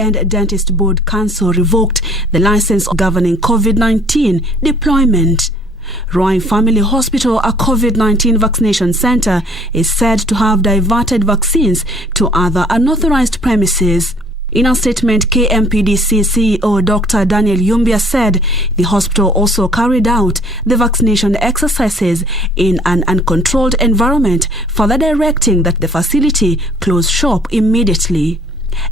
and Dentist Board Council revoked the license governing COVID-19 deployment. Roy Family Hospital, a COVID-19 vaccination center, is said to have diverted vaccines to other unauthorized premises. In a statement, KMPDC CEO Dr. Daniel Yumbia said the hospital also carried out the vaccination exercises in an uncontrolled environment, further directing that the facility close shop immediately.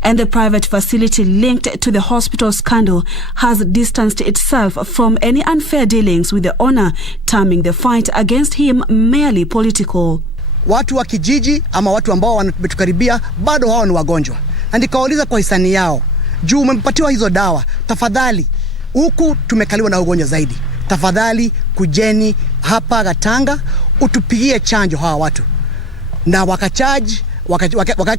And the private facility linked to the hospital scandal has distanced itself from any unfair dealings with the owner, terming the fight against him merely political. Watu wa kijiji ama watu ambao wametukaribia bado hao ni wagonjwa. Na nikauliza kwa hisani yao, juu umepatiwa hizo dawa, tafadhali, huku tumekaliwa na ugonjwa zaidi. Tafadhali kujeni hapa Gatanga, utupigie chanjo hawa watu. Na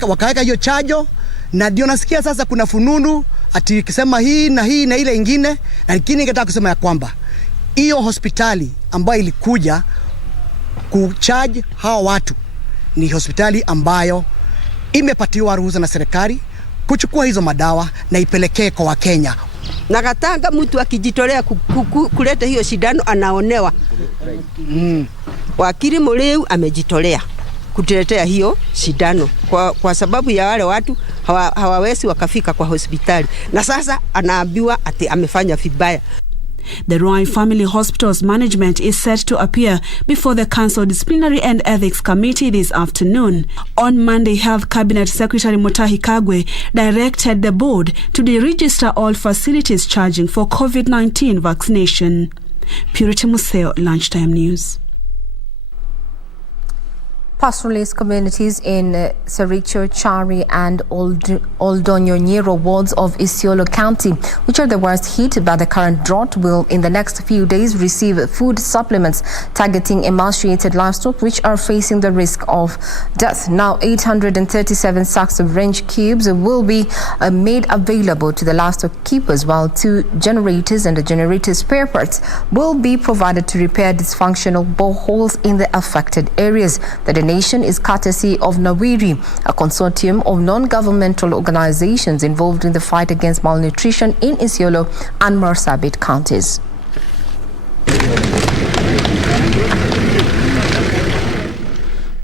wakaweka hiyo chanjo, na ndio nasikia sasa kuna fununu ati kisema hii na ile ingine, na lakini ningetaka kusema ya kwamba hiyo hospitali ambayo ilikuja kucharge hawa watu ni hospitali ambayo imepatiwa ruhusa na serikali kuchukua hizo madawa na ipelekee kwa Wakenya. Na Gatanga mtu akijitolea kuleta hiyo shindano anaonewa. Wakili Muleu amejitolea kutuletea hiyo shindano kwa sababu ya wale watu hawawezi wakafika kwa hospitali. Na sasa anaambiwa ati amefanya vibaya. The Roy Family Hospital's management is set to appear before the Council Disciplinary and Ethics Committee this afternoon. On Monday, Health Cabinet Secretary Mutahi Kagwe directed the board to deregister all facilities charging for COVID-19 vaccination. Purity Museo, Lunchtime News. Pastoralist communities in Sericho, Chari and Oldonyonyiero wards of Isiolo County, which are the worst hit by the current drought, will in the next few days receive food supplements targeting emaciated livestock which are facing the risk of death. Now 837 sacks of range cubes will be made available to the livestock keepers, while 2 generators and the generator spare parts will be provided to repair dysfunctional boreholes in the affected areas. The donation is courtesy of Nawiri, a consortium of non-governmental organizations involved in the fight against malnutrition in Isiolo and Marsabit counties.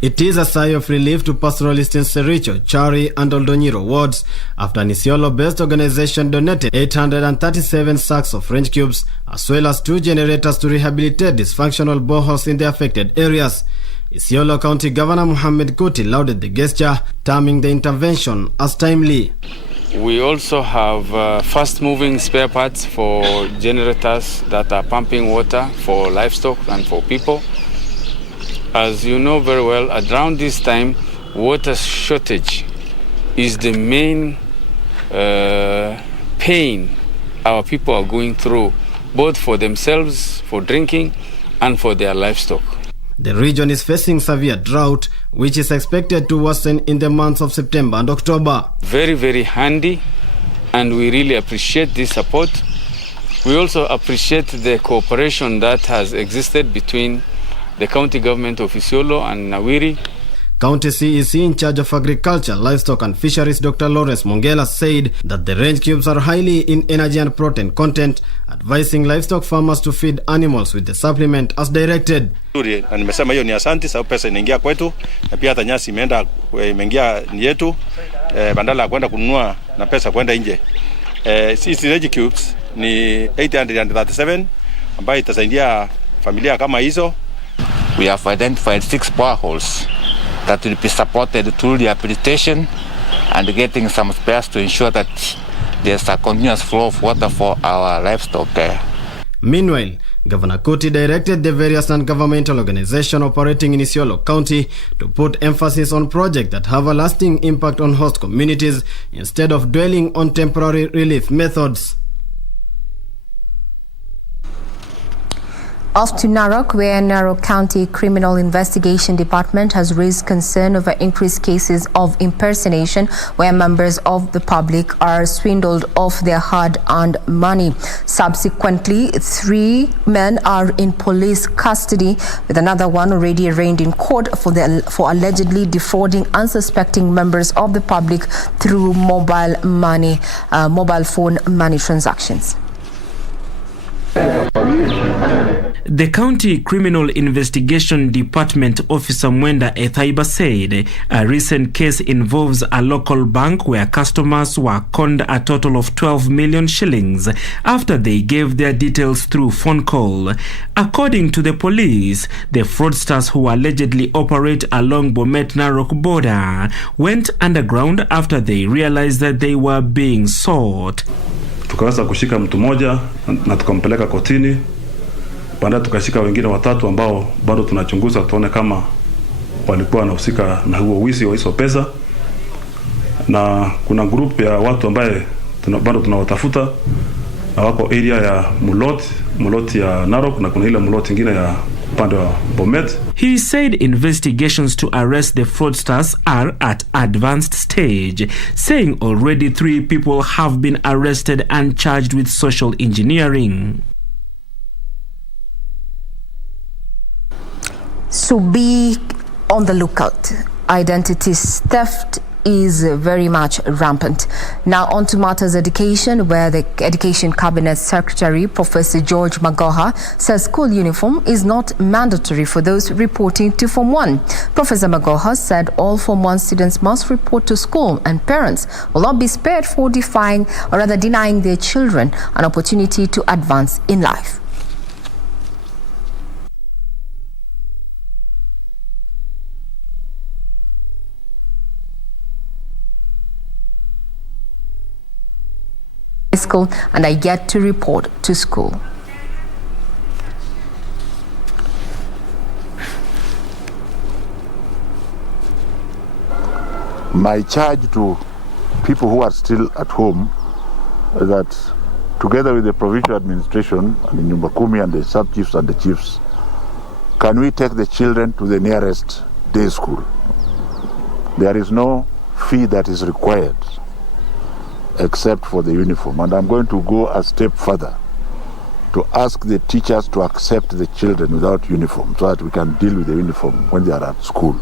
It is a sigh of relief to pastoralists in Sericho, Chari and Oldonyiro wards after an Isiolo-based organization donated 837 sacks of range cubes as well as 2 generators to rehabilitate dysfunctional boreholes in the affected areas. Isiolo County Governor Mohammed Kuti lauded the gesture, terming the intervention as timely. We also have fast-moving spare parts for generators that are pumping water for livestock and for people. As you know very well, around this time, water shortage is the main pain our people are going through, both for themselves, for drinking, and for their livestock. The region is facing severe drought, which is expected to worsen in the months of September and October. Very, very handy, and we really appreciate this support. We also appreciate the cooperation that has existed between the county government of Isiolo and Nawiri. County CEC in charge of agriculture, livestock and fisheries, Dr. Lawrence Mongela, said that the range cubes are highly in energy and protein content, advising livestock farmers to feed animals with the supplement as directed. Na nimesema hiyo ni asante, sababu pesa inaingia kwetu na pia hata nyasi imeingia ni yetu, bandala ya kwenda kununua na pesa kwenda nje. Sisi range cubes ni 837 ambayo itasaidia familia kama hizo. We have identified 6 boreholes that will be supported through rehabilitation and getting some spares to ensure that there's a continuous flow of water for our livestock there. Meanwhile, Governor Kuti directed the various non-governmental organizations operating in Isiolo County to put emphasis on projects that have a lasting impact on host communities instead of dwelling on temporary relief methods. Off to Narok, where Narok County Criminal Investigation Department has raised concern over increased cases of impersonation where members of the public are swindled of their hard-earned money. Subsequently, 3 men are in police custody, with another one already arraigned in court for allegedly defrauding unsuspecting members of the public through mobile phone money transactions. The County Criminal Investigation Department Officer Mwenda Ethaiba said a recent case involves a local bank where customers were conned a total of 12 million shillings after they gave their details through phone call. According to the police, the fraudsters who allegedly operate along Bomet-Narok border went underground after they realized that they were being sought. Tukaweza kushika mtu mmoja na tukampeleka kotini. Baadaye tukashika wengine 3 ambao bado tunachunguza tuone kama walikuwa wanahusika na huo wizi wa hizo pesa. Na kuna group ya watu ambaye bado tunawatafuta na wako area ya Mulot ya Narok, na kuna ile Mulot nyingine ya upande wa Bomet. He said investigations to arrest the fraudsters are at advanced stage, saying already 3 people have been arrested and charged with social engineering. So be on the lookout. Identity theft is very much rampant. Now on to matters education, where the Education Cabinet Secretary, Professor George Magoha, says school uniform is not mandatory for those reporting to Form 1. Professor Magoha said all Form 1 students must report to school, and parents will not be spared for denying their children an opportunity to advance in life. School and I get to report to school. My charge to people who are still at home is that together with the provincial administration and the Nyumba Kumi and the sub-chiefs and the chiefs, can we take the children to the nearest day school? There is no fee that is required except for the uniform. And I'm going to go a step further to ask the teachers to accept the children without uniform so that we can deal with the uniform when they are at school.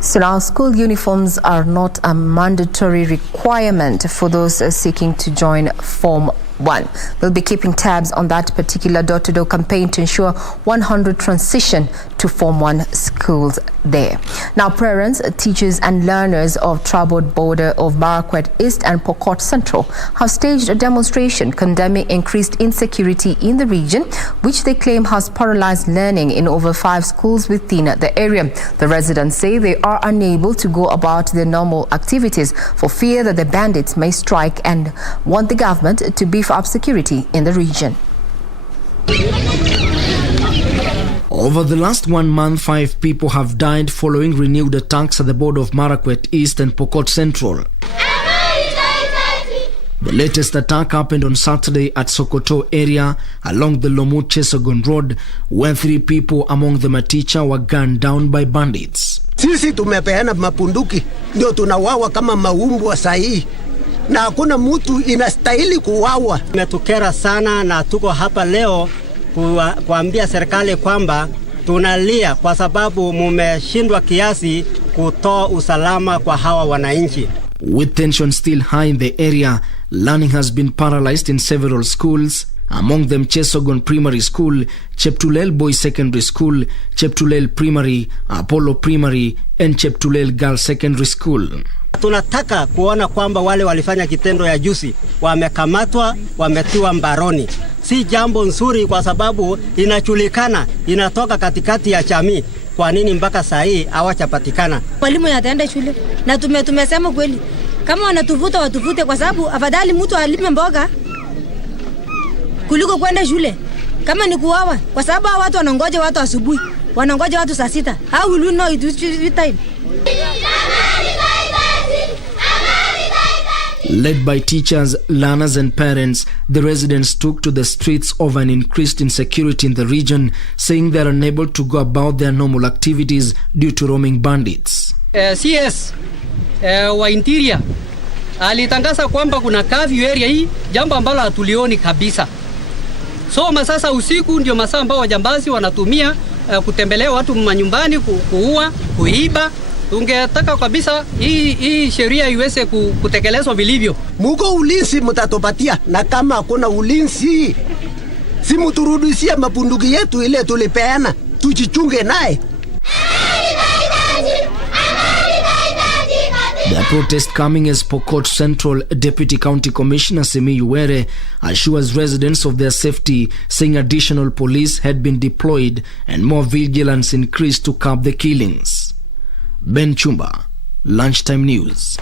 So now school uniforms are not a mandatory requirement for those seeking to join Form 1. We'll be keeping tabs on that particular door-to-door campaign to ensure 100 transition to Form 1 schools there. Now, parents, teachers and learners of troubled border of Marakwet East and Pokot Central have staged a demonstration condemning increased insecurity in the region, which they claim has paralyzed learning in over 5 schools within the area. The residents say they are unable to go about their normal activities for fear that the bandits may strike, and want the government to beef up security in the region. Over the last 1 month, 5 people have died following renewed attacks at the border of Marakwet East and Pokot Central. The latest attack happened on Saturday at Sokoto area along the Lomut-Chesogon Road, where 3 people, among them a teacher, were gunned down by bandits. Sisi tumepeana mapunduki, ndio tunawawa kama maumbwa sahihi. Na hakuna mtu inastahili kuwawa. Tumetukera sana na tuko hapa leo kuambia serikali kwamba tunalia kwa sababu mumeshindwa kiasi kutoa usalama kwa hawa wananchi. With tension still high in the area, learning has been paralyzed in several schools, among them Chesogon Primary School, Cheptulel Boys Secondary School, Cheptulel Primary, Apollo Primary, and Cheptulel Girls Secondary School. Tunataka kuona kwamba wale walifanya kitendo ya juzi wamekamatwa, wametiwa mbaroni. Si jambo nzuri kwa sababu inachulikana, inatoka katikati ya jamii. Kwa nini mpaka saa hii hawajapatikana? Walimu yataenda shule na tumesema kweli kama wanatuvuta watuvute, kwa sababu afadhali mtu alime mboga kuliko kwenda shule. Kama ni kuwawa, kwa sababu hao watu wanangoja watu asubuhi, wanangoja watu saa 6. How will you know it is time? Led by teachers, learners and parents, the residents took to the streets over an increased insecurity in the region, saying they are unable to go about their normal activities due to roaming bandits. CS wa interior alitangaza kwamba kuna curfew area hii, jambo ambalo hatulioni kabisa. So masasa usiku ndio masaa ambao wajambazi wanatumia kutembelea watu manyumbani, kuua, kuiba. Tungetaka kabisa hii sheria iweze kutekelezwa vilivyo. Muko ulinzi mtatopatia, na kama hakuna ulinzi si mturudishia mabunduki yetu ile tulipeana, tujichunge naye. The protest coming as Pokot Central Deputy County Commissioner Simiyu Were assures residents of their safety, saying additional police had been deployed and more vigilance increased to curb the killings. Ben Chumba, Lunchtime News.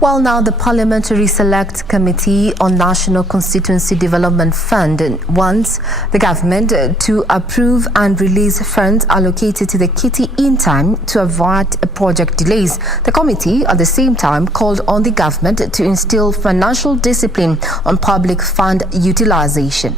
Well, now the Parliamentary Select Committee on National Constituency Development Fund wants the government to approve and release funds allocated to the kitty in time to avert project delays. The committee at the same time called on the government to instill financial discipline on public fund utilization.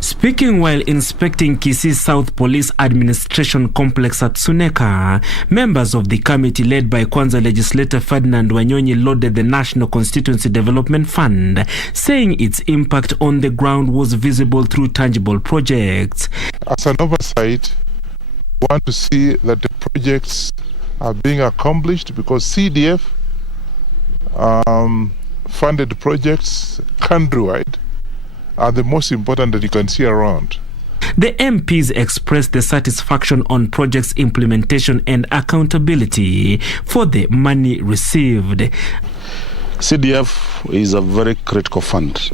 Speaking while inspecting Kisii South Police Administration Complex at Suneka, members of the committee led by Kwanza legislator Ferdinand Wanyonyi lauded the National Constituency Development Fund, saying its impact on the ground was visible through tangible projects. As an oversight, we want to see that the projects are being accomplished because CDF funded projects countrywide are the most important that you can see around. The MPs expressed their satisfaction on projects' implementation and accountability for the money received. CDF is a very critical fund.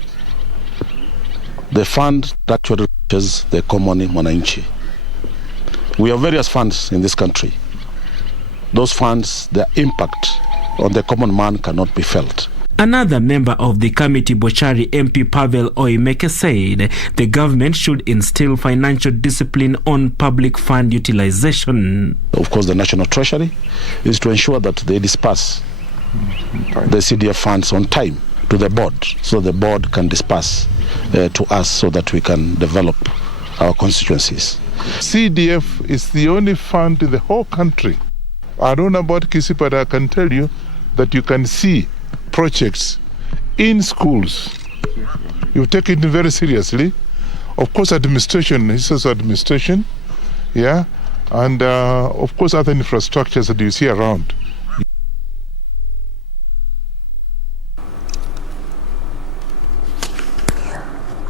The fund that actually reaches the common mwananchi. We have various funds in this country. Those funds, their impact on the common man cannot be felt. Another member of the committee, Bochari MP Pavel Oimeke, said the government should instill financial discipline on public fund utilization. Of course, the National Treasury is to ensure that they disperse the CDF funds on time to the board, so the board can disperse to us so that we can develop our constituencies. CDF is the only fund in the whole country. I don't know about Kisii, but I can tell you that you can see projects in schools. You take it very seriously. Of course, administration is also administration, yeah, and of course other infrastructures that you see around.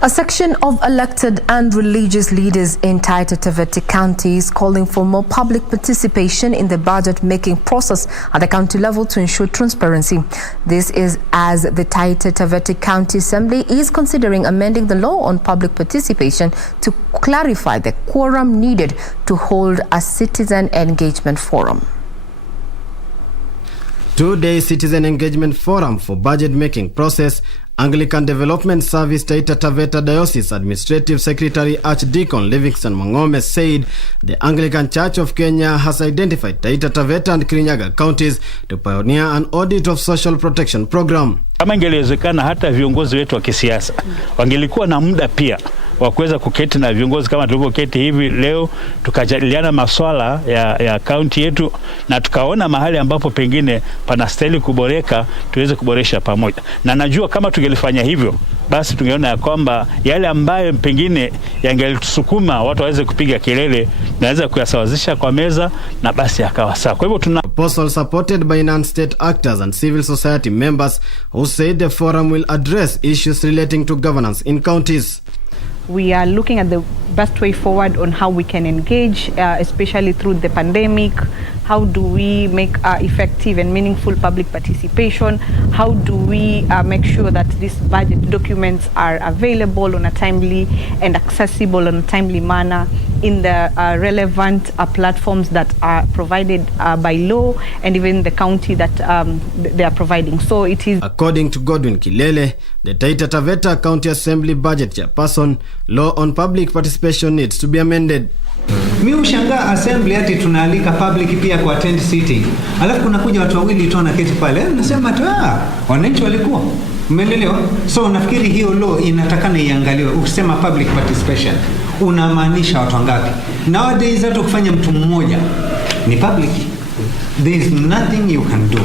A section of elected and religious leaders in Taita Taveta County is calling for more public participation in the budget-making process at the county level to ensure transparency. This is as the Taita Taveta County Assembly is considering amending the law on public participation to clarify the quorum needed to hold a citizen engagement forum. Two-day citizen engagement forum for budget-making process. Anglican Development Service Taita Taveta Diocese Administrative Secretary Archdeacon Livingston Mangome said the Anglican Church of Kenya has identified Taita Taveta and Kirinyaga counties to pioneer an audit of social protection program. Kama ingewezekana hata viongozi wetu wa kisiasa wangelikuwa na muda pia wa kuweza kuketi na viongozi kama tulivyoketi hivi leo, tukajadiliana masuala ya kaunti yetu na tukaona mahali ambapo pengine panastahili kuboreka, tuweze kuboresha pamoja. Na najua kama tungelifanya hivyo, basi tungeona ya kwamba yale ambayo pengine yangetusukuma watu waweze kupiga kelele, naweza kuyasawazisha kwa meza na basi yakawa sawa. Kwa hivyo proposal supported by non-state actors and civil society members who said the forum will address issues relating to governance in counties. We are looking at the best way forward on how we can engage, especially through the pandemic. How do we make effective and meaningful public participation? How do we make sure that these budget documents are available on a timely and accessible on a timely manner in the relevant platforms that are provided by law and even the county that they are providing. So it is. According to Godwin Kilele, the Taita Taveta County Assembly budget chairperson, law on public participation needs to be amended. Mi ushangaa assembly ati tunaalika public pia ku attend sitting. Alafu kuna kuja watu wawili tu wanaketi pale. Nasema tu wananchi walikuwa. Umeelewa? So nafikiri hiyo law inatakana iangaliwe. Ukisema public participation unamaanisha watu wangapi? Nowadays hata kufanya mtu mmoja ni public. There is nothing you can do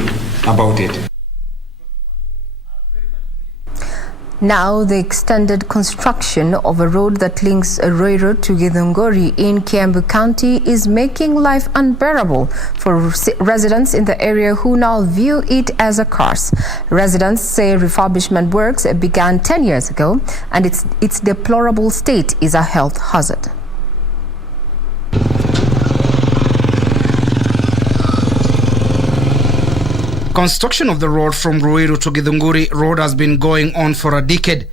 about it. Now, the extended construction of a road that links Ruiru to Githunguri in Kiambu County is making life unbearable for residents in the area who now view it as a curse. Residents say refurbishment works began 10 years ago and its deplorable state is a health hazard. Construction of the road from Ruiru to Githunguri road has been going on for a decade.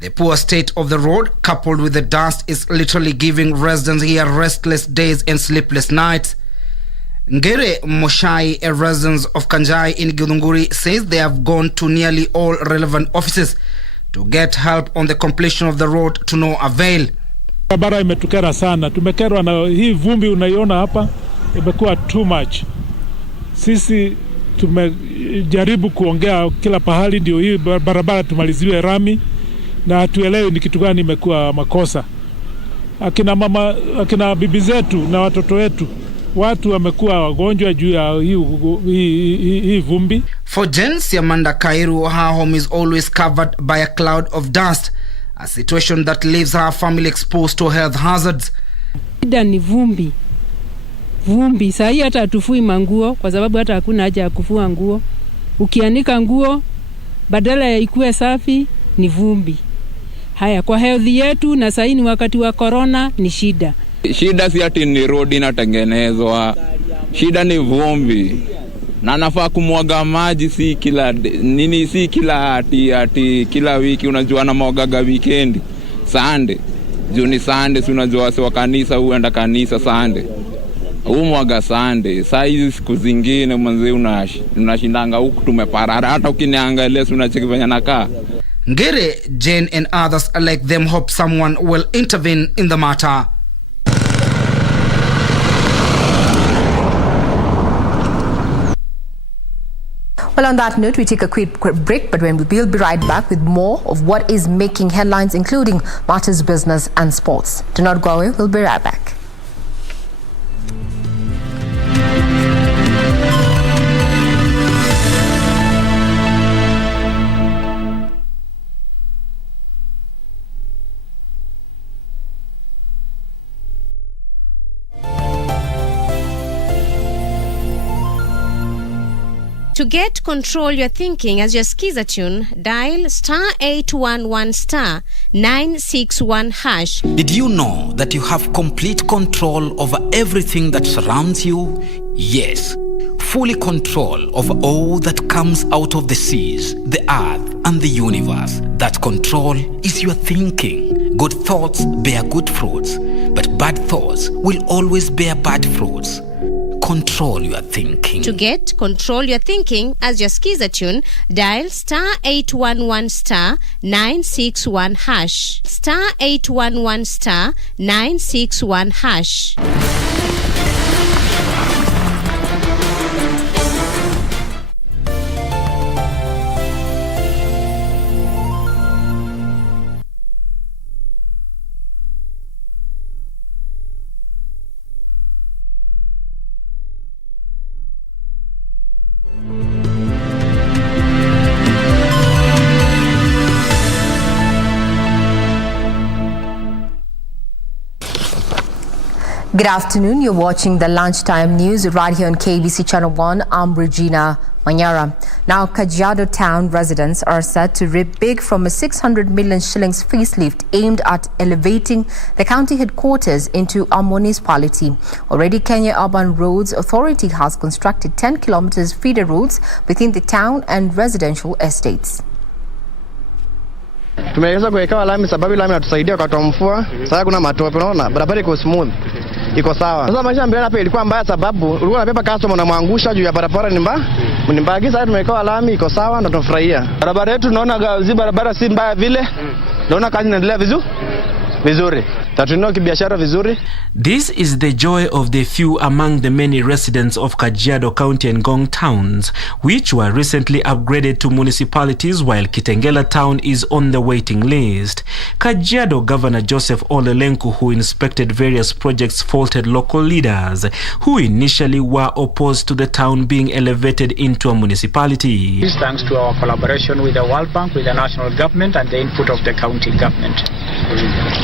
The poor state of the road, coupled with the dust, is literally giving residents here restless days and sleepless nights. Ngere Moshai, a resident of Kanjai in Githunguri, says they have gone to nearly all relevant offices to get help on the completion of the road to no avail. Barabara imetukera sana. Tumekerwa na hii vumbi unaiona hapa, imekuwa too much. Sisi tumejaribu kuongea kila pahali ndio hii barabara tumaliziwe rami na hatuelewi ni kitu gani imekuwa makosa. Akina mama, akina bibi zetu na watoto wetu, watu wamekuwa wagonjwa juu ya hii vumbi. For Jen Siamanda Kairu, her home is always covered by a cloud of dust, a situation that leaves her family exposed to health hazards. Shida ni vumbi. Vumbi saa hii hata hatufui manguo kwa sababu hata hakuna haja ya kufua nguo. Ukianika nguo badala ya ikue safi ni vumbi. Haya, kwa health yetu na saa hii ni wakati wa corona ni shida. Shida si ati ni road inatengenezwa. Shida ni vumbi. Na nafaa kumwaga maji si kila ati kila wiki, unajua na mwaga weekend. Sunday. Juni Sunday si unajua wase wa kanisa huenda kanisa Sunday. Umwaga Sunday. Saa hizi siku zingine mwanzo unashindanga huku tumeparara, hata ukiniangalia unachekifanya nakaa. Ngere, Jane and others like them hope someone will intervene in the matter. Well, on that note, we take a quick break, but when we'll be right back with more of what is making headlines, including matters, business and sports. Do not go away. We'll be right back. To get control your thinking as your skiza tune, dial *811 *961#. Did you know that you have complete control over everything that surrounds you? Yes, fully control over all that comes out of the seas, the earth, and the universe. That control is your thinking. Good thoughts bear good fruits, but bad thoughts will always bear bad fruits. Control your thinking. To get control your thinking as your skiza tune, dial *811 *961#. *811 *961#. Good afternoon. You're watching the Lunchtime News right here on KBC Channel 1. I'm Regina, Manyara. Now, Kajiado town residents are set to reap big from a 600 million shillings facelift aimed at elevating the county headquarters into a municipality. Already, Kenya Urban Roads Authority has constructed 10 kilometers feeder roads within the town and residential estates. Tumeweza kuwekewa lami sababu lami inatusaidia wakati wa mvua. Sasa kuna matope, unaona? Barabara iko smooth. Iko sawa. Sasa maisha mbele hapa ilikuwa mbaya sababu ulikuwa unabeba customer na mwangusha juu ya barabara ni mbaya. Ni mbaya, sasa tumewekewa lami iko sawa na tunafurahia. Barabara yetu tunaona barabara si mbaya vile. Naona kazi inaendelea vizuri. Kibiashara vizuri. This is the joy of the few among the many residents of Kajiado County and Ngong towns, which were recently upgraded to municipalities while Kitengela town is on the waiting list. Kajiado Governor Joseph Ole Lenku, who inspected various projects, faulted local leaders who initially were opposed to the town being elevated into a municipality. This thanks to our collaboration with the World Bank, with the national government and the input of the county government.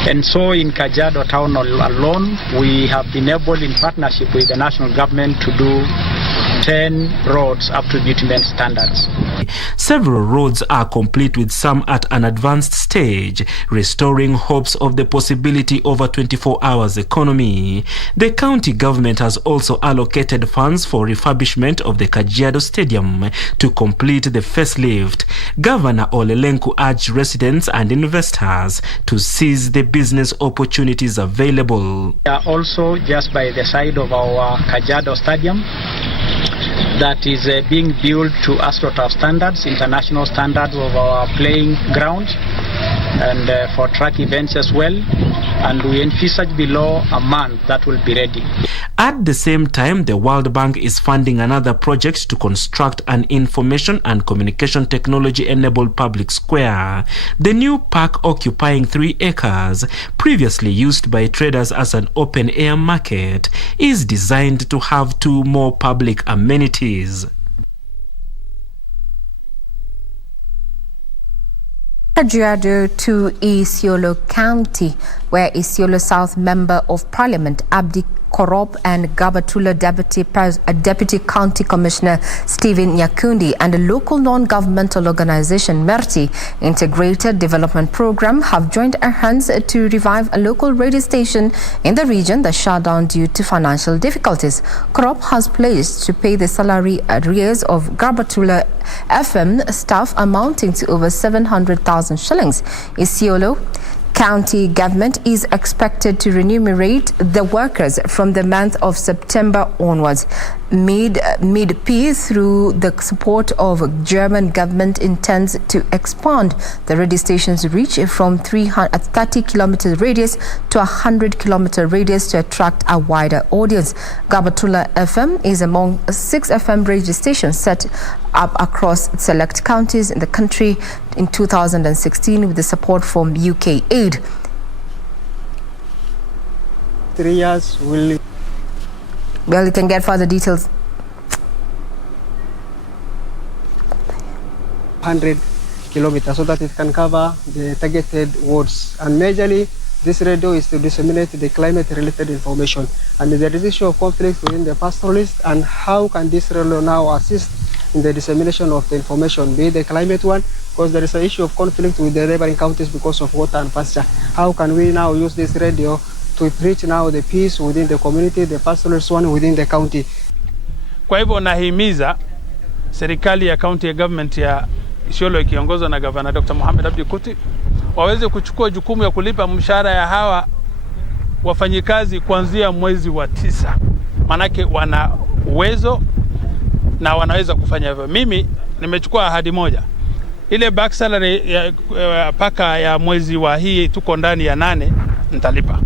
And so in Kajiado town alone, we have been able, in partnership with the national government, to do 10 roads up to bitumen standards. Several roads are complete, with some at an advanced stage, restoring hopes of the possibility of a 24 hours economy. The county government has also allocated funds for refurbishment of the Kajiado Stadium to complete the facelift. Governor Ole Lenku urged residents and investors to seize the business opportunities available. We are also just by the side of our Kajiado Stadium that is being built to AstroTurf standards, international standards of our playing ground, and for track events as well. And we envisage below a month that will be ready. At the same time, the World Bank is funding another project to construct an information and communication technology-enabled public square. The new park, occupying 3 acres, previously used by traders as an open-air market, is designed to have 2 more public amenities. Kajiado to Isiolo County, where Isiolo South Member of Parliament Abdi Korop and Gabatula Deputy County Commissioner Stephen Nyakundi and a local non-governmental organization Merti Integrated Development Program have joined hands to revive a local radio station in the region that shut down due to financial difficulties. Korop has pledged to pay the salary arrears of Gabatula FM staff amounting to over 700,000 shillings. Isiolo County government is expected to remunerate the workers from the month of September onwards. Mid-P, through the support of German government, intends to expand the radio station's reach from 30 kilometer radius to 100 kilometer radius to attract a wider audience. Gabatula FM is among 6 FM radio stations set up across select counties in the country in 2016 with the support from UK aid. 3 years will... Well, you can get further details. 100 kilometers so that it can cover the targeted wards. And majorly, this radio is to disseminate the climate-related information. And there is issue of conflict within the pastoralists, and how can this radio now assist in the dissemination of the information, be the climate one, because there is an issue of conflict with the neighboring counties because of water and pasture. How can we now use this radio to preach now the peace within the community, the pastoralist one within the county? Kwa hivyo nahimiza serikali ya county government ya Isiolo ikiongozwa na Governor Dr. Mohamed Abdi Kuti waweze kuchukua jukumu ya kulipa mshahara ya hawa wafanyikazi kuanzia mwezi wa 9. Manake wana uwezo na wanaweza kufanya hivyo. Mimi nimechukua ahadi moja. Ile back salary ya paka ya mwezi wa hii tuko ndani ya 8 nitalipa.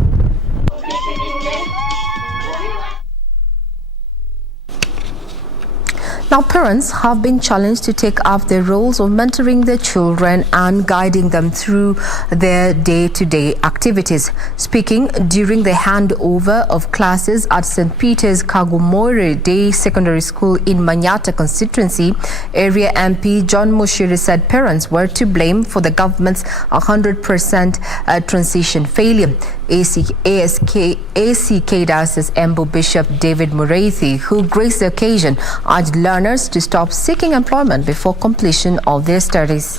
Now, parents have been challenged to take up the roles of mentoring their children and guiding them through their day-to-day activities. Speaking during the handover of classes at St. Peter's Kagumore Day Secondary School in Manyara constituency, area MP John Mushiri said parents were to blame for the government's 100% transition failure. ACK Diocese Embu Bishop David Mureithi, who graced the occasion, urged learners to stop seeking employment before completion of their studies.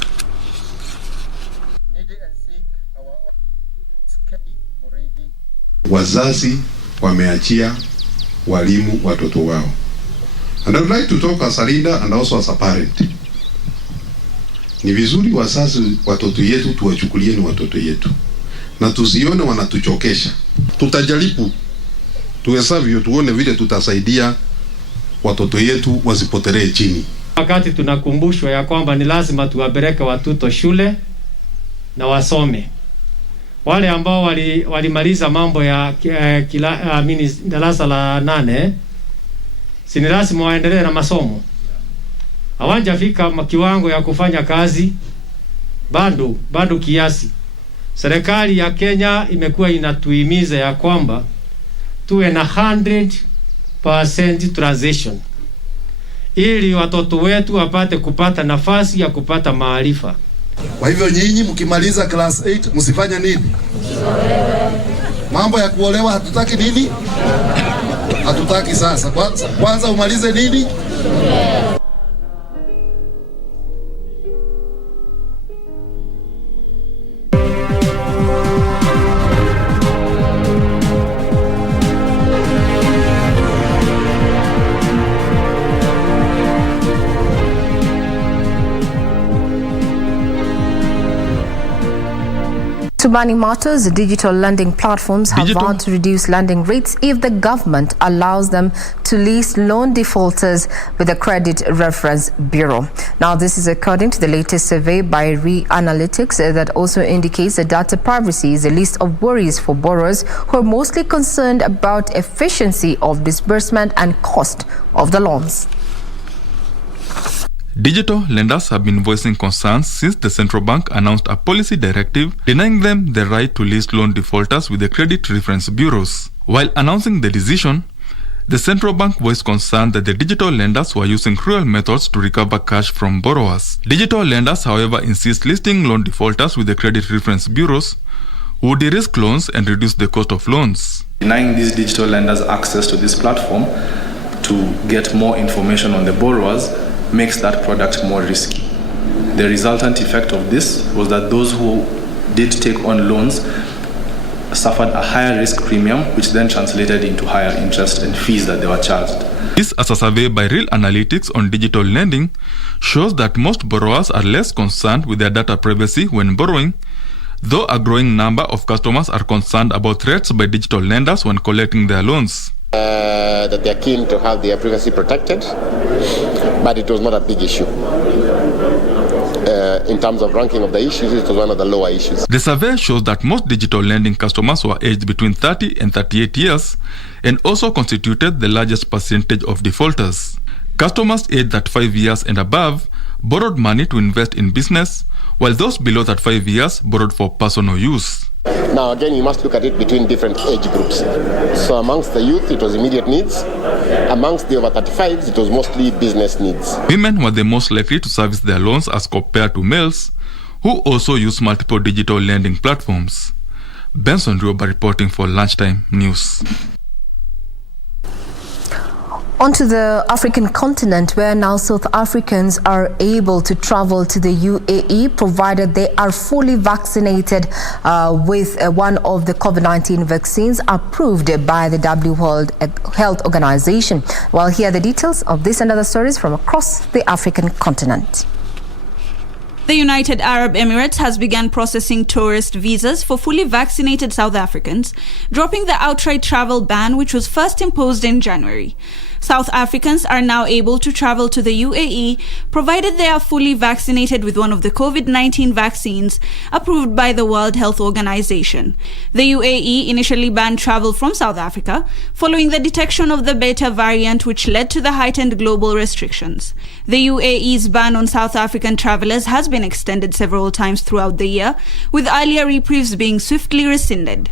Wazazi wameachia walimu watoto wao. And I would like to talk as a leader and also as a parent. Ni vizuri wazazi watoto yetu tuwachukulie ni watoto yetu, na tusione wanatuchokesha. Tutajaribu tuwezavyo, tuone vile tutasaidia watoto yetu wasipotelee chini. Wakati tunakumbushwa ya kwamba ni lazima tuwapeleke watoto shule na wasome. Wale ambao walimaliza mambo ya darasa la 8, si ni lazima waendelee na masomo. Hawajafika kiwango ya kufanya kazi bado kiasi. Serikali ya Kenya imekuwa inatuhimiza ya kwamba tuwe na 100% transition ili watoto wetu wapate kupata nafasi ya kupata maarifa. Kwa hivyo nyinyi mkimaliza class 8 msifanye nini? Mambo ya kuolewa hatutaki nini? Hatutaki sasa. Kwanza umalize nini? To money matters, digital lending platforms have vowed to reduce lending rates if the government allows them to list loan defaulters with the Credit Reference Bureau. Now, this is according to the latest survey by Re-Analytics that also indicates that data privacy is a list of worries for borrowers who are mostly concerned about efficiency of disbursement and cost of the loans. Digital lenders have been voicing concerns since the central bank announced a policy directive denying them the right to list loan defaulters with the credit reference bureaus. While announcing the decision, the central bank voiced concern that the digital lenders were using cruel methods to recover cash from borrowers. Digital lenders, however, insist listing loan defaulters with the credit reference bureaus would de-risk loans and reduce the cost of loans. Denying these digital lenders access to this platform to get more information on the borrowers makes that product more risky. The resultant effect of this was that those who did take on loans suffered a higher risk premium, which then translated into higher interest and fees that they were charged. This, as a survey by Real Analytics on digital lending, shows that most borrowers are less concerned with their data privacy when borrowing, though a growing number of customers are concerned about threats by digital lenders when collecting their loans. That they are keen to have their privacy protected, but it was not a big issue. In terms of ranking of the issues, it was one of the lower issues. The survey shows that most digital lending customers were aged between 30 and 38 years and also constituted the largest percentage of defaulters. Customers aged 35 years and above borrowed money to invest in business, while those below 35 years borrowed for personal use. Now again, you must look at it between different age groups. So amongst the youth, it was immediate needs. Amongst the over 35s, it was mostly business needs. Women were the most likely to service their loans as compared to males, who also use multiple digital lending platforms. Benson Rioba reporting for Lunchtime News. Onto the African continent, where now South Africans are able to travel to the UAE provided they are fully vaccinated with one of the COVID-19 vaccines approved by the World Health Organization. Well, here are the details of this and other stories from across the African continent. The United Arab Emirates has begun processing tourist visas for fully vaccinated South Africans, dropping the outright travel ban which was first imposed in January. South Africans are now able to travel to the UAE provided they are fully vaccinated with one of the COVID-19 vaccines approved by the World Health Organization. The UAE initially banned travel from South Africa following the detection of the Beta variant, which led to the heightened global restrictions. The UAE's ban on South African travelers has been extended several times throughout the year, with earlier reprieves being swiftly rescinded.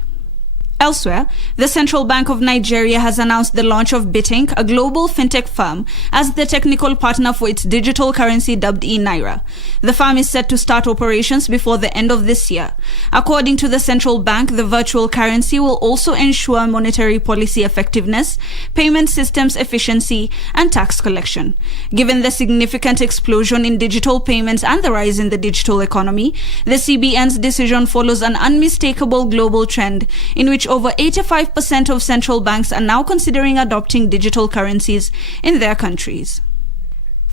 Elsewhere, the Central Bank of Nigeria has announced the launch of Bitink, a global fintech firm, as the technical partner for its digital currency dubbed e-Naira. The firm is set to start operations before the end of this year. According to the central bank, the virtual currency will also ensure monetary policy effectiveness, payment systems efficiency, and tax collection. Given the significant explosion in digital payments and the rise in the digital economy, the CBN's decision follows an unmistakable global trend in which over 85% of central banks are now considering adopting digital currencies in their countries.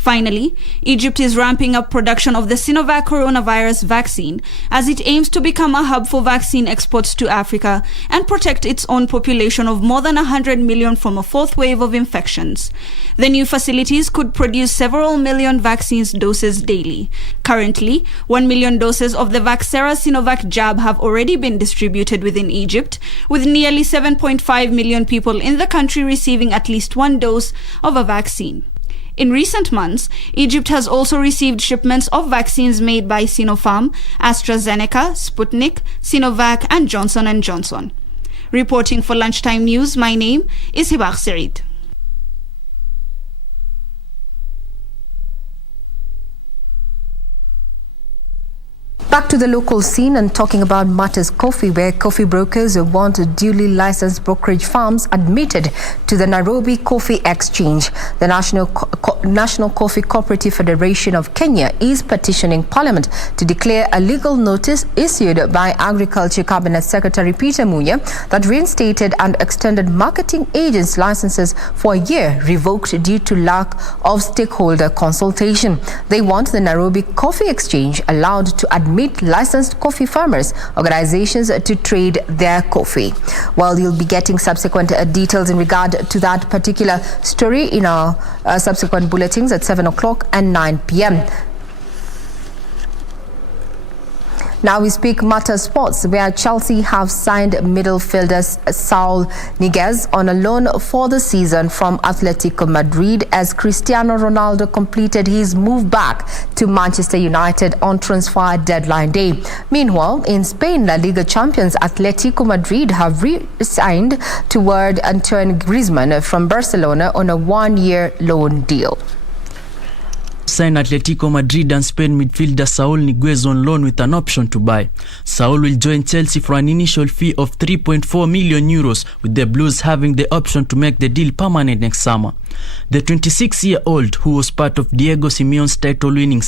Finally, Egypt is ramping up production of the Sinovac coronavirus vaccine as it aims to become a hub for vaccine exports to Africa and protect its own population of more than 100 million from a fourth wave of infections. The new facilities could produce several million vaccines doses daily. Currently, 1 million doses of the Vaxera Sinovac jab have already been distributed within Egypt, with nearly 7.5 million people in the country receiving at least one dose of a vaccine. In recent months, Egypt has also received shipments of vaccines made by Sinopharm, AstraZeneca, Sputnik, Sinovac and Johnson & Johnson. Reporting for Lunchtime News, my name is Hibak Saeed. Back to the local scene and talking about matters coffee, where coffee brokers who want duly licensed brokerage firms admitted to the Nairobi Coffee Exchange. The National Coffee Cooperative Federation of Kenya is petitioning Parliament to declare a legal notice issued by Agriculture Cabinet Secretary Peter Munya that reinstated and extended marketing agents' licenses for a year revoked due to lack of stakeholder consultation. They want the Nairobi Coffee Exchange allowed to admit licensed coffee farmers organizations to trade their coffee. Well, you'll be getting subsequent details in regard to that particular story in our subsequent bulletins at 7 o'clock and 9 p.m. Now we speak matter sports, where Chelsea have signed midfielder Saul Niguez on a loan for the season from Atletico Madrid as Cristiano Ronaldo completed his move back to Manchester United on transfer deadline day. Meanwhile, in Spain, La Liga champions Atletico Madrid have re-signed toward Antoine Griezmann from Barcelona on a one-year loan deal. Signed Atletico Madrid and Spain midfielder Saul Niguez on loan with an option to buy. Saul will join Chelsea for an initial fee of 3.4 million euros, with the Blues having the option to make the deal permanent next summer. The 26-year-old, who was part of Diego Simeone's title-winning